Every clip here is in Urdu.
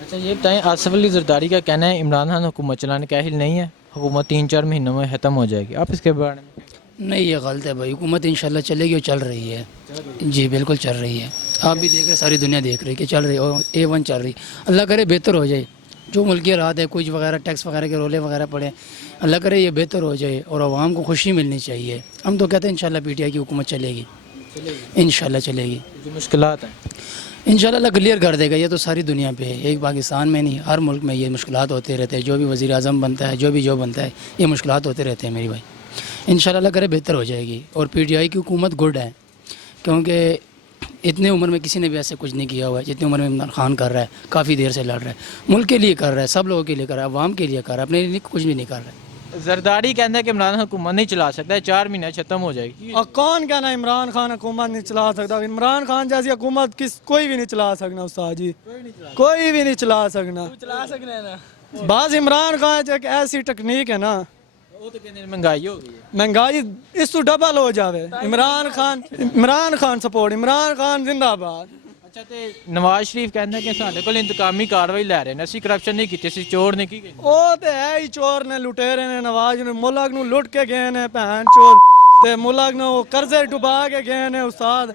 اچھا یہ بتائیں، آصف علی زرداری کا کہنا ہے عمران خان حکومت چلانے کے اہل نہیں ہے، حکومت 3-4 مہینوں میں ختم ہو جائے گی، آپ اس کے بارے میں نہیں، یہ غلط ہے بھائی، حکومت انشاءاللہ چلے گی اور چل رہی ہے. جی بالکل چل رہی ہے. آپ بھی دیکھ رہے، ساری دنیا دیکھ رہی ہے کہ چل رہی ہے اور A1 چل رہی. اللہ کرے بہتر ہو جائے. جو ملکی حالات ہے، کچھ وغیرہ ٹیکس وغیرہ کے رولے وغیرہ پڑے، اللہ کرے یہ بہتر ہو جائے اور عوام کو خوشی ملنی چاہیے. ہم تو کہتے ہیں انشاءاللہ PTI کی حکومت چلے گی، انشاءاللہ چلے گی. جو مشکلات ہیں؟ انشاءاللہ اللہ کلیئر کر دے گا. یہ تو ساری دنیا پہ ہے، ایک پاکستان میں نہیں، ہر ملک میں یہ مشکلات ہوتے رہتے ہیں. جو بھی وزیر اعظم بنتا ہے، جو بنتا ہے، یہ مشکلات ہوتے رہتے ہیں میری بھائی. انشاءاللہ اللہ کرے بہتر ہو جائے گی. اور PTI کی حکومت گڈ ہے، کیونکہ اتنے عمر میں کسی نے بھی ایسے کچھ نہیں کیا ہوا ہے جتنی عمر میں عمران خان کر رہا ہے. کافی دیر سے لڑ رہا ہے، ملک کے لیے کر رہا ہے، سب لوگوں کے لیے کر رہا ہے، عوام کے لیے کر رہا ہے، اپنے لیے کچھ بھی نہیں کر رہا ہے. زرداری کہتا ہے کہ عمران خان حکومت نہیں چلا سکتا ہے، 4 مہینے ختم ہو جائے گی. اور کون کہنا عمران خان حکومت نہیں چلا سکتا؟ عمران خان جیسی حکومت کوئی بھی نہیں چلا سکنا استاد جی، کوئی بھی نہیں چلا سکنا. بعض عمران خان ایک ایسی ٹیکنیک ہے نا، وہ تو کہتے ہیں مہنگائی ہو گئی ہے. مہنگائی اس تو ڈبل ہو جاوے. عمران خان سپورٹ، عمران خان زندہ باد. اچھا تے نواز شریف کہتا ہے کہ سارے کو انتقامی کاروائی لے رہے ہیں، اسی کرپشن نہیں کی، اسی چور نے کی. وہ تے ہے ہی چور نے، لٹیرے نے. نواز نے ملک نو لٹ کے گئے نے بہن چور، تے ملک نو قرضے ڈبا کے گئے نے استاد.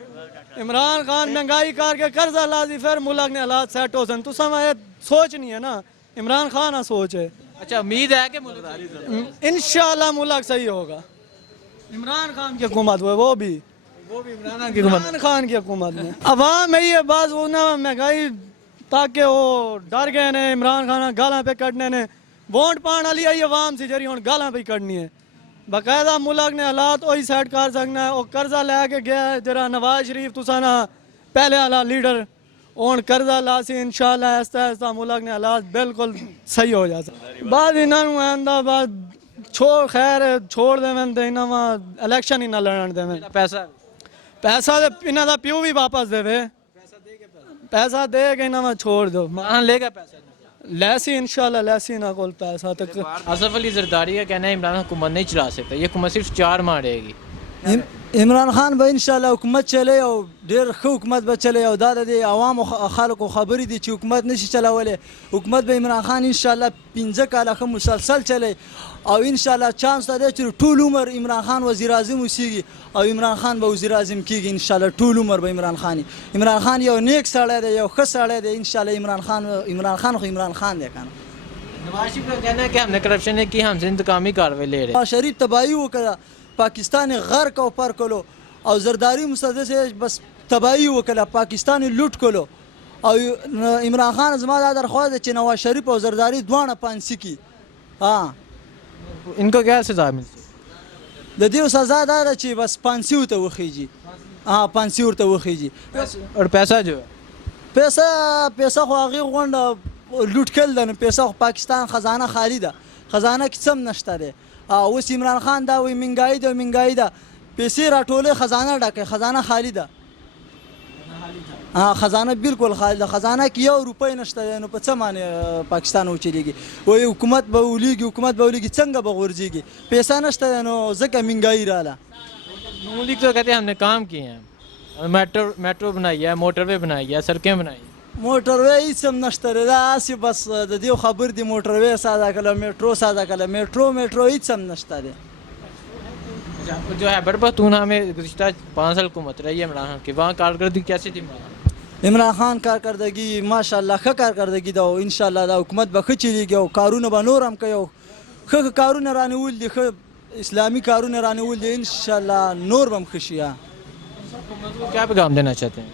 عمران خان مہنگائی کر کے قرضہ لازی، پھر ملک نے حالات سیٹ ہو سن. تو سمجھے سوچ نہیں ہے نا، عمران خان سوچ ہے. اچھا امید ہے کہ انشاءاللہ ملک صحیح ہوگا. عمران خان کی حکومت ہوئے، وہ بھی عمران خان کی حکومت میں عوام ہے یہ بس مہنگائی تاکہ وہ ڈر گئے نے. عمران خان گالاں پہ کٹنے نے، ووٹ پان والی آئی عوام سی جری ہوں گالاں پہ کٹنی ہے. باقاعدہ ملک نے حالات وہی سیٹ کر سکنا ہے. وہ قرضہ لے کے گیا ہے جرا نواز شریف تسانا پہلے والا لیڈر ہوں قرضہ لا سی. انشاءاللہ آہستہ آہستہ ملک نے حالات بالکل صحیح ہو جا سکتے. بعد انہوں آئندہ بعد چھوڑ خیر چھوڑ دے میں انہوں الیکشن ہی نہ لڑن دے میں. پیسہ انہوں دا پیو بھی واپس دے وے، پیسہ دے کے انہوں چھوڑ دو. لے گا پیسہ لیسی انشاءاللہ لیسی نہ کول پیسہ تک. آصف علی زرداری کا کہنا ہے عمران حکومت نہیں چلا سکتا، یہ حکومت صرف 4 ماہ رہے گی. عمران خان به انشاءالله حکومت چلی او ډیر ښه حکومت به چلی او دا د عوام او خلکو خبرې دي چې حکومت نشي چلولی. حکومت به عمران خان انشاءالله 15 کاله ښه مسلسل چلی او انشاءالله چانس دی چې ټول عمر عمران خان وزیر اعظم اوسیږي او عمران خان به وزیر اعظم کیږي انشاءالله. ټول عمر به عمران خان یو نیک سړی دی، یو ښه سړی دی. انشاءالله عمران خان دی کنه. نواز شریف کا کہنا ہے کہ ہم نے کرپشن نہیں کی، ہم سے انتقامی کاروائی لے رہے ہیں. شریف تباہی وکړه، پاکستان غرق او پر کلو او زرداری مسدس بس تباہی وکړه، پاکستان لوټ کلو. او عمران خان زما دا درخواست چې نواز شریف او زرداری دواړه پانسی کی. ان کو کیا سزا ملتی؟ د دې سزا دا ده چې بس پانسی ورته وخیږي. پانسی ورته وخیږي. اور پیسہ جو ہے پیسہ خو هغې غونډه لوټ کړل ده، نو پیسه خو پاکستان خزانه خالی ده، خزانه کې څه هم نشته دی. اوس عمران خان دا وایي مهنګایي ده، پیسې راټولې خزانه ډکه، خزانه خالی ده. خزانه بالکل خالی ده، خزانه کې 1 روپۍ نشته دی. نو په څه معنی پاکستان وچلیږي؟ وایي حکومت به ولیږي څنګه به غورځېږي؟ پیسه نشته دی نو ځکه مهنګایي راله. نون لیگ تو کہتے ہیں ہم نے کام کیے ہیں، میٹرو بنائی ہے، موٹر وے بنائی ہے، سڑکیں بنائی ہیں. موټر وے هیڅ هم نشته دی. دا هسې بس د دې خبر دی موټر وے ساده کړه، میټرو ساده کړه. میټرو هیڅ هم نشته دی. جو ہے خیبر پختونخوا میں گزشتہ 5 سال حکومت رہی ہے عمران خان کی، وہاں کارکردگی کیسی تھی؟ عمران خان کارکردگی ماشاءالله ښه کارکردگی ده او انشاءالله دا حکومت به ښه چلیږي او کارونه به نور هم کوي او ښه کارونه رانیول دي، ښه اسلامي کارونه رانیول دي. انشاءالله نور به هم ښه شي. کیا پیغام دینا چاہتے ہیں؟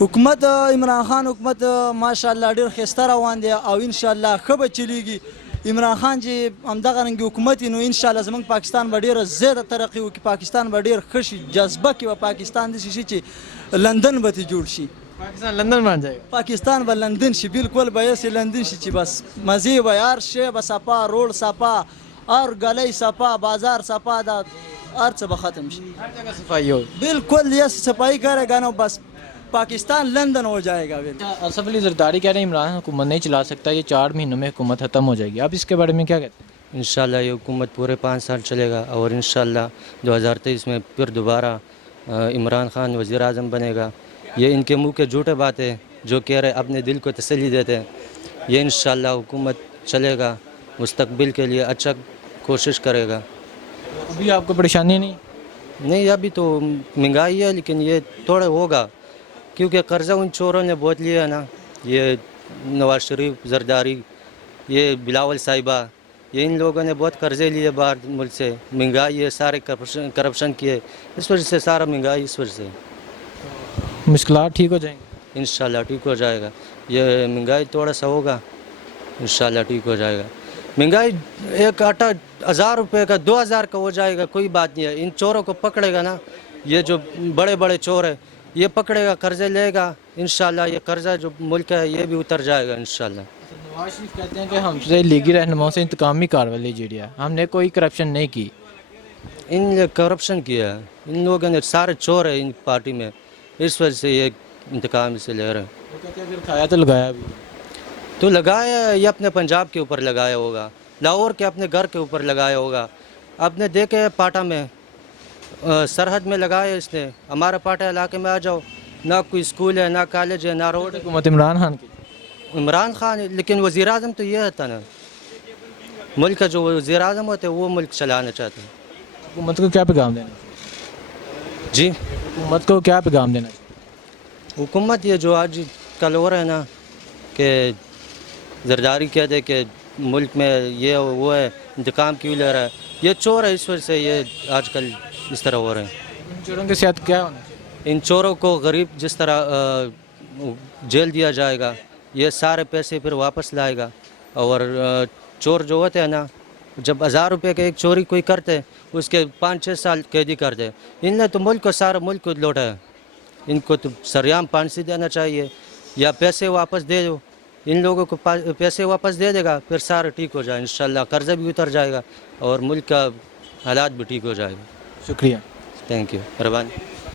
حکومت عمران خان حکومت ماشاءالله ډیر ښایسته روان دی او انشاءالله ښه به چلیږي. عمران خان چې همدغه رنګ حکومت نو انشاءالله زموږ پاکستان به ډیره زیاته ترقي وکړي، پاکستان به ډیر ښه شي، جذبه کې به پاکستان داسې شي چې لندن به ترې جوړ شي. پاکستان لندن بن جائے گا؟ پاکستان به لندن شي، بالکل به یې لندن شي چې بس مزې به هر شی به صفا، روډ صفا، هر گلی صفا، بازار صفا، دا ہر څه به ختم شي. ہر جگہ صفائی ہو. بالکل یہ صفائی کرے گا نا بس پاکستان لندن ہو جائے گا. آصف علی زرداری کہہ رہے ہیں عمران حکومت نہیں چلا سکتا، یہ 4 مہینوں میں حکومت ختم ہو جائے گی. آپ اس کے بارے میں کیا کہتے ہیں؟ انشاءاللہ یہ حکومت پورے 5 سال چلے گا اور انشاءاللہ 2023 میں پھر دوبارہ عمران خان وزیر اعظم بنے گا. یہ ان کے منہ کے جھوٹے باتیں جو کہہ رہے اپنے دل کو تسلی دیتے ہیں. یہ انشاءاللہ حکومت چلے گا مستقبل کے لیے اچھا کوشش کرے گا. ابھی آپ کو پریشانی نہیں؟ نہیں ابھی تو مہنگائی ہے لیکن یہ تھوڑا ہوگا کیونکہ قرضہ ان چوروں نے بہت لیا ہے نا. یہ نواز شریف زرداری یہ بلاول صاحبہ یہ ان لوگوں نے بہت قرضے لیے باہر ملک سے. مہنگائی ہے سارے کرپشن کیے اس وجہ سے سارا مہنگائی اس وجہ سے. مشکلات ٹھیک ہو جائیں گے؟ انشاءاللہ ٹھیک ہو جائے گا. یہ مہنگائی تھوڑا سا ہوگا انشاءاللہ ٹھیک ہو جائے گا. مہنگائی ایک آٹا 1000 روپے کا 2000 کا ہو جائے گا کوئی بات نہیں ہے. ان چوروں کو پکڑے گا نا یہ جو بڑے بڑے چور ہیں یہ پکڑے گا قرضے لے گا انشاءاللہ یہ قرضہ جو ملک ہے یہ بھی اتر جائے گا انشاءاللہ. نواز شریف کہتے ہیں کہ ہم سے لیگی رہنماؤں سے انتقامی کارروائی لی جا رہی ہے, ہم نے کوئی کرپشن نہیں کی. ان نے کرپشن کیا ہے, ان لوگوں نے سارے چور ہیں ان پارٹی میں اس وجہ سے یہ انتقام سے لے رہے ہیں. وہ کہتے ہیں اگر کھایا تو لگایا بھی. تو لگایا یہ اپنے پنجاب کے اوپر لگایا ہوگا, لاہور کے اپنے گھر کے اوپر لگایا ہوگا. آپ نے دیکھے پاٹا میں سرحد میں لگایا اس نے. ہمارا پاٹا علاقے میں آ جاؤ نہ کوئی اسکول ہے نہ کالج ہے نہ روڈ. حکومت عمران خان کی. عمران خان لیکن وزیر اعظم تو یہ ہوتا نا ملک کا جو وزیر اعظم ہوتے وہ ملک چلانا چاہتے ہیں. حکومت کو کیا پیغام دینا چاہیے؟ جی حکومت کو کیا پیغام دینا چاہیے؟ حکومت یہ جو آج کل ہو رہا ہے نا کہ زرداری کہہ دے کہ ملک میں یہ وہ ہے انتقام کیوں لے رہا ہے, یہ چور ہے اس وجہ سے یہ آج کل اس طرح ہو رہے ہیں. ان چوروں کے ساتھ کیا ہونا چاہیے؟ ان چوروں کو غریب جس طرح جیل دیا جائے گا یہ سارے پیسے پھر واپس لائے گا. اور چور جو ہوتے ہیں نا جب 1000 روپے کے ایک چوری کوئی کرتے اس کے 5-6 سال قیدی کر دے. ان نے تو ملک کو سارا ملک کو لوٹا ہے. ان کو تو سریعام پھانسی دینا چاہیے یا پیسے واپس دے دو. ان لوگوں کو پیسے واپس دے دے گا پھر سارا ٹھیک ہو جائے انشاءاللہ. قرضہ بھی اتر جائے گا اور ملک کا حالات بھی ٹھیک ہو جائے گا. شکریہ. تھینک یو مہربانی.